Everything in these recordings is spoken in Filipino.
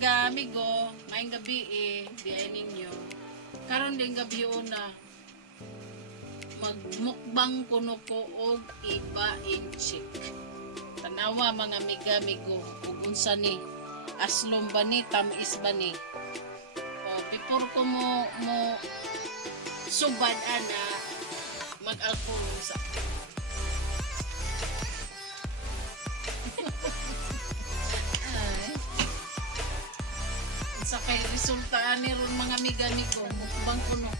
amiga, amigo, maayong gabi diyan ninyo. Karon din gabi una magmukbang kuno ko og iba in chick. Tanawa mga amiga, amigo, ug unsa ni? Aslom ba ni, tamis ba ni? Before ko mo subad ana mag-alcohol sa sa kay resulta ni ron mga amiga amigo mukbang kuno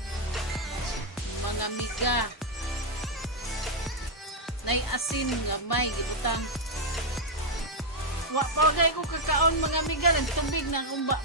mga amiga nay asin nga may gibutang wa pa kay ko kakaon mga amiga nagtubig na kung ba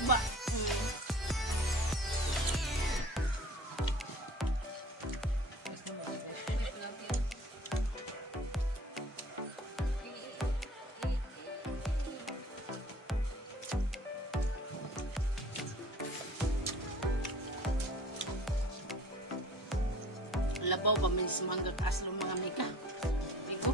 labaw ba may sumanggag aslo mga amiga amigo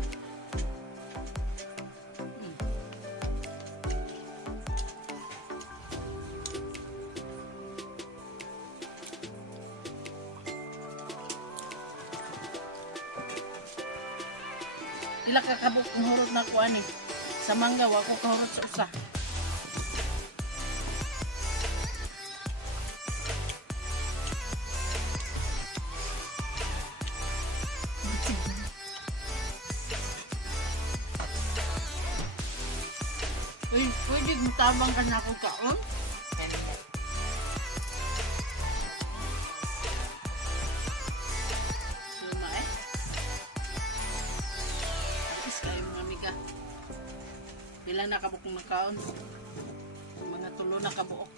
ila kakabok mahurot na ko ani sa mangga wa ko kahurot sa usa uy, pwede mutabang ka na ako kaon? Luma Atis kayo mga amiga. Pila na kabuk ng kaon? Mga tulo na kabuok.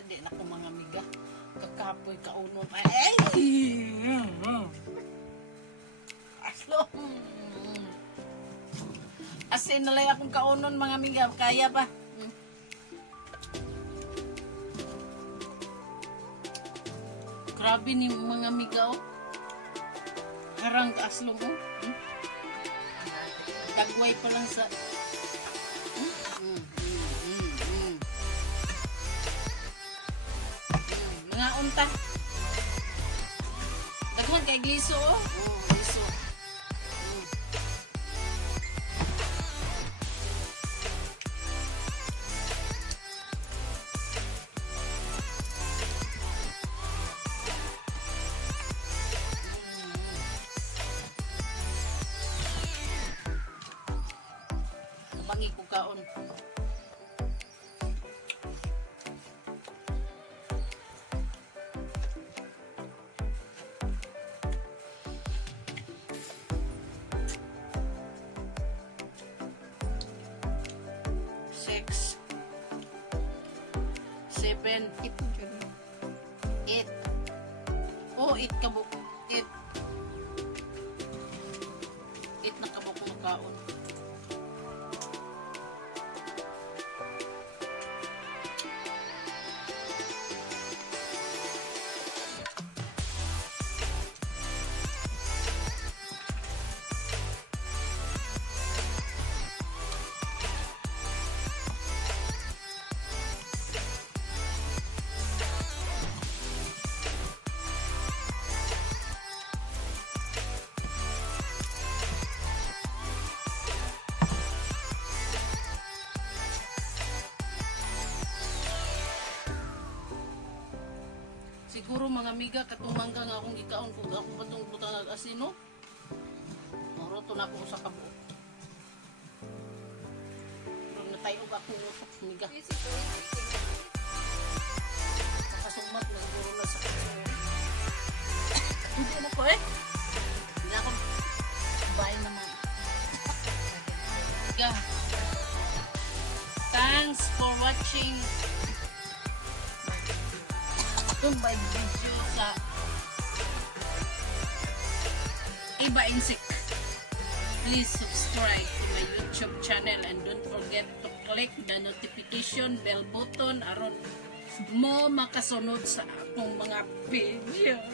Hindi na ko mga amiga. Kakapoy kaunon. Ay! Aslo! Asin nalay akong kaunon mga amiga. Kaya ba? Grabe ni mga amiga oh. Harang aslo mo. Tagway pa lang sa... Mga unta. Daghan kay gliso oh. Gliso. Kabangi ko kaon. Six, 7, 8. Oh, 8 kabuk. 8. 8 na kabuk ng kaon. Siguro mga amiga, katumangga nga akong ikaon kung ako patong butang asino. Marot luto na po sa kabuok. Pero natayo ba akong utok miga. Nakasumat na siguro na sa kabuok. Hindi na ko eh. Hindi ako bayan naman. Miga. Thanks for watching my video sa Iba Insik. Please subscribe to my YouTube channel and don't forget to click the notification bell button aron mo makasunod sa akong mga videos.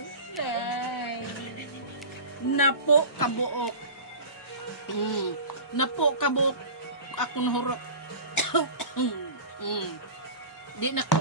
Napo kabuok. Napo kabuok ako nahurot. Di na ko.